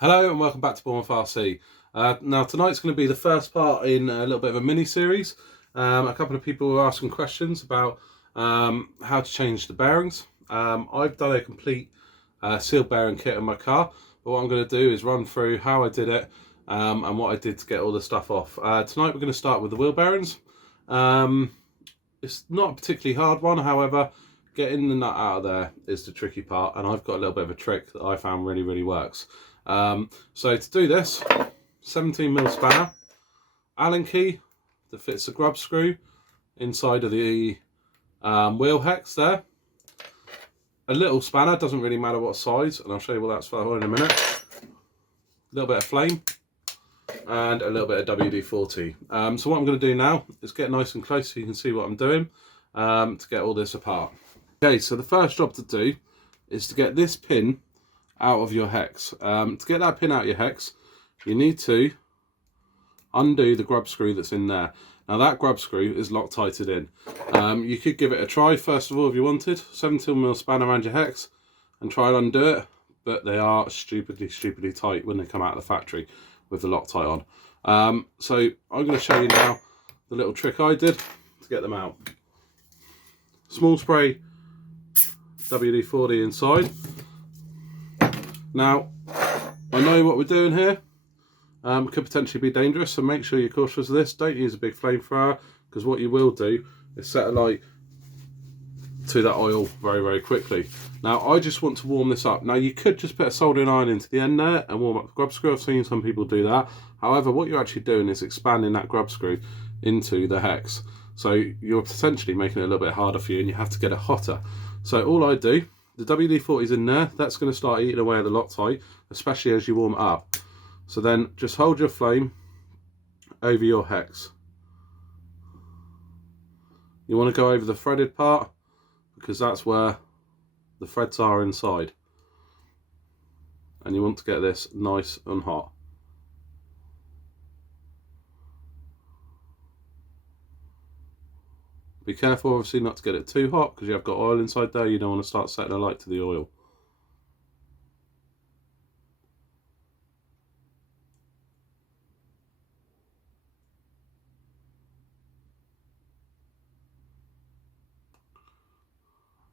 Hello and welcome back to Dumbo RC. Now tonight's going to be the first part in a little bit of a mini series. A couple of people were asking questions about how to change the bearings. I've done a complete seal bearing kit in my car, but what I'm going to do is run through how I did it and what I did to get all the stuff off. Tonight we're going to start with the wheel bearings. It's not a particularly hard one, however, getting the nut out of there is the tricky part, and I've got a little bit of a trick that I found really works. So to do this, 17mm spanner, Allen key that fits the grub screw inside of the wheel hex there, a little spanner, doesn't really matter what size, and I'll show you what that's for in a minute, a little bit of flame, and a little bit of WD-40. So what I'm going to do now is get nice and close so you can see what I'm doing to get all this apart. Okay, so the first job to do is to get this pin out of your hex. To get that pin out of your hex, you need to undo the grub screw that's in there. Now that grub screw is Loctited in. You could give it a try first of all if you wanted. 17mm span around your hex and try and undo it, but they are stupidly tight when they come out of the factory with the Loctite on. So I'm going to show you now the little trick I did to get them out. Small spray WD-40 inside. Now, I know what we're doing here could potentially be dangerous, so make sure you're cautious of this. Don't use a big flamethrower, because what you will do is set a light to that oil very quickly. Now, I just want to warm this up. Now, you could just put a soldering iron into the end there and warm up the grub screw. I've seen some people do that. However, what you're actually doing is expanding that grub screw into the hex. So you're essentially making it a little bit harder for you, and you have to get it hotter. So all I do, the WD-40 is in there, that's going to start eating away at the Loctite, especially as you warm it up. So then just hold your flame over your hex. You want to go over the threaded part, because that's where the threads are inside. And you want to get this nice and hot. Be careful obviously not to get it too hot, because you have got oil inside there. You don't want to start setting a light to the oil.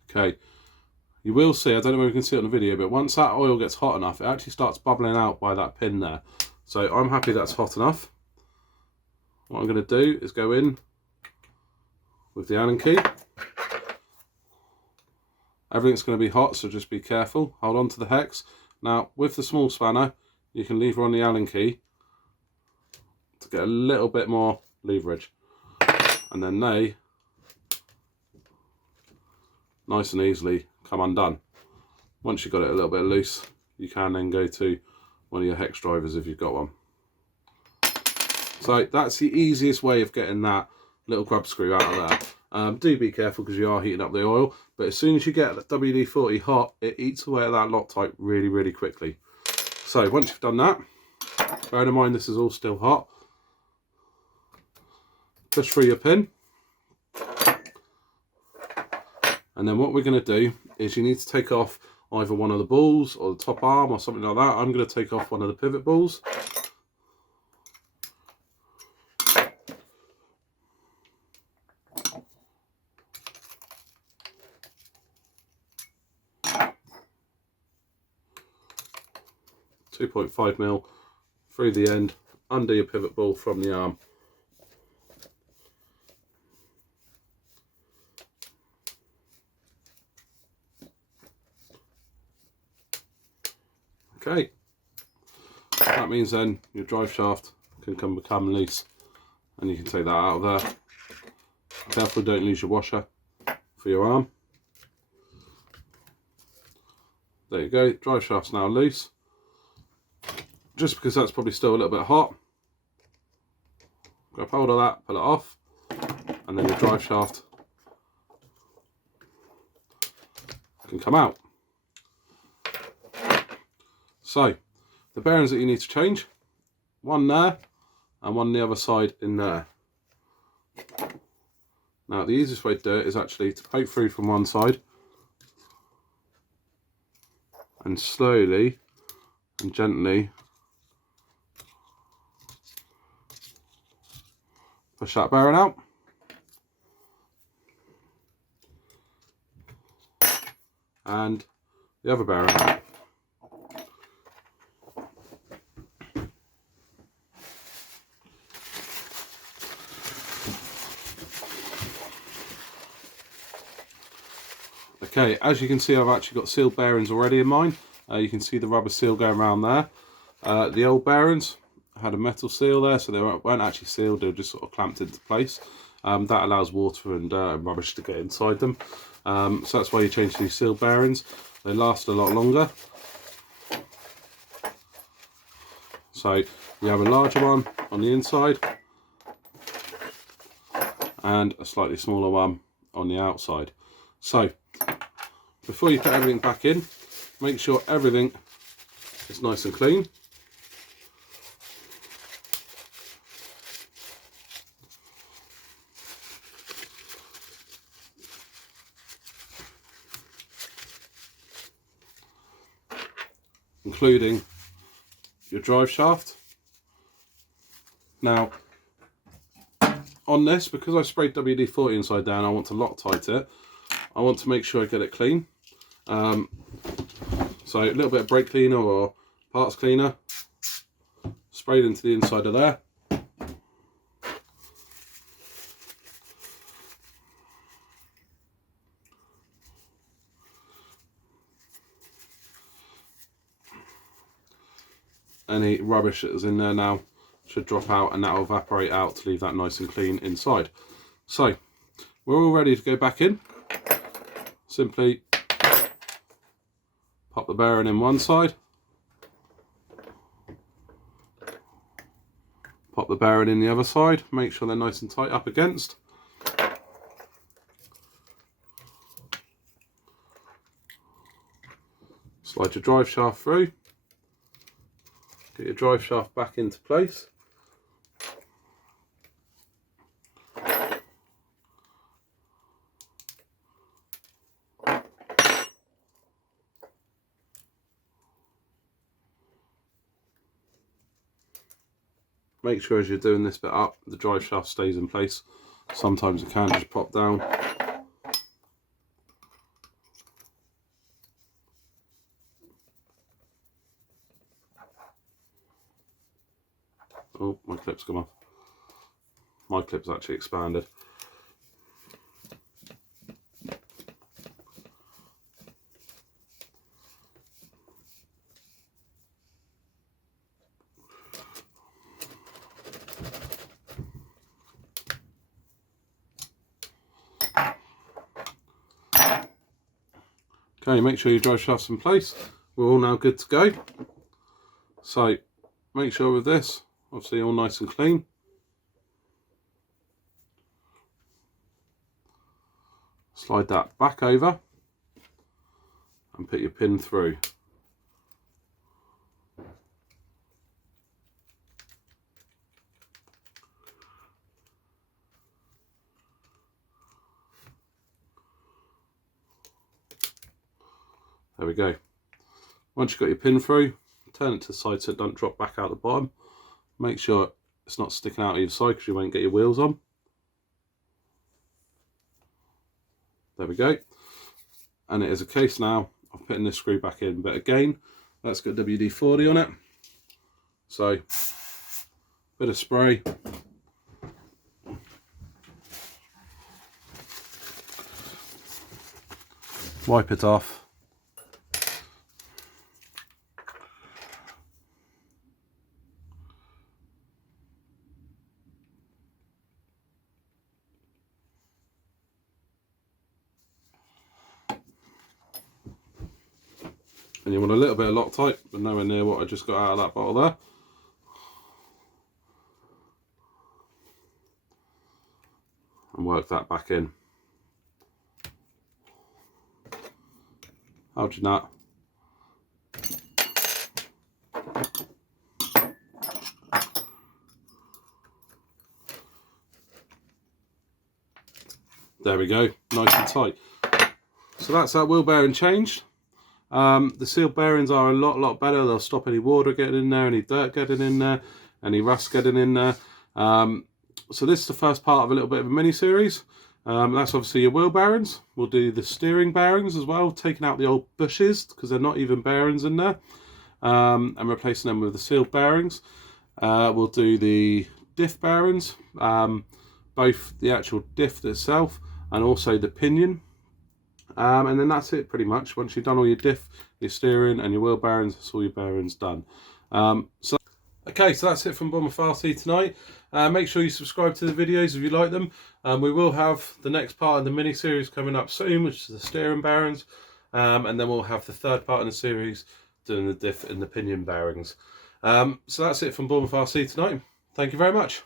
Okay, you will see, I don't know if you can see it on the video, but once that oil gets hot enough, it actually starts bubbling out by that pin there. So I'm happy that's hot enough. What I'm going to do is go in with the Allen key. Everything's going to be hot, so just be careful. Hold on to the hex. Now, with the small spanner, you can lever on the Allen key to get a little bit more leverage. And then they, nice and easily, come undone. Once you've got it a little bit loose, you can then go to one of your hex drivers if you've got one. So that's the easiest way of getting that little grub screw out of there. Do be careful, because you are heating up the oil, but as soon as you get that WD-40 hot, it eats away at that Loctite really quickly. So once you've done that, bearing in mind this is all still hot, push through your pin, and then what we're going to do is you need to take off either one of the balls or the top arm or something like that. I'm going to take off one of the pivot balls. .5mm through the end, under your pivot ball from the arm. Okay, that means then your drive shaft can become loose, and you can take that out of there. Careful, don't lose your washer for your arm. There you go, drive shaft's now loose. Just because that's probably still a little bit hot, grab hold of that, pull it off, and then your drive shaft can come out. So the bearings that you need to change, one there and one on the other side in there. Now the easiest way to do it is actually to poke through from one side and slowly and gently push that bearing out. And the other bearing out. Okay, as you can see, I've actually got sealed bearings already in mine. You can see the rubber seal going around there. The old bearings had a metal seal there, so they weren't actually sealed, they were just sort of clamped into place. That allows water and dirt and rubbish to get inside them. So that's why you change these sealed bearings. They last a lot longer. So you have a larger one on the inside and a slightly smaller one on the outside. So before you put everything back in, make sure everything is nice and clean. Including your drive shaft. Now on this, because I sprayed WD-40 inside down, I want to Loctite it. I want to make sure I get it clean. So a little bit of brake cleaner or parts cleaner sprayed into the inside of there. Any rubbish that is in there now should drop out, and that will evaporate out to leave that nice and clean inside. So we're all ready to go back in. Simply pop the bearing in one side, pop the bearing in the other side, make sure they're nice and tight up against. Slide your drive shaft through. Get your drive shaft back into place. Make sure as you're doing this bit up, the drive shaft stays in place. Sometimes it can just pop down. Oh, my clip's come off. My clip's actually expanded. Okay, make sure your drive shaft's in place. We're all now good to go. So make sure with this, obviously all nice and clean. Slide that back over and put your pin through. There we go. Once you've got your pin through, turn it to the side so it doesn't drop back out the bottom. Make sure it's not sticking out either side because you won't get your wheels on. There we go. And it is a case now of putting this screw back in. But again, that's got WD-40 on it. So, bit of spray. Wipe it off. And you want a little bit of Loctite, but nowhere near what I just got out of that bottle there. And work that back in. How'd you not? There we go, nice and tight. So that's that wheel bearing changed. The sealed bearings are a lot better. They'll stop any water getting in there, any dirt getting in there, any rust getting in there. So this is the first part of a little bit of a mini series. That's obviously your wheel bearings. We'll do the steering bearings as well, taking out the old bushes because they're not even bearings in there, and replacing them with the sealed bearings. We'll do the diff bearings, both the actual diff itself and also the pinion. And then that's it pretty much. Once you've done all your diff, your steering and your wheel bearings, that's all your bearings done. Okay, so that's it from Bournemouth RC tonight. Make sure you subscribe to the videos if you like them. We will have the next part of the mini series coming up soon, which is the steering bearings, and then we'll have the third part in the series doing the diff and the pinion bearings. So that's it from Bournemouth RC tonight. Thank you very much.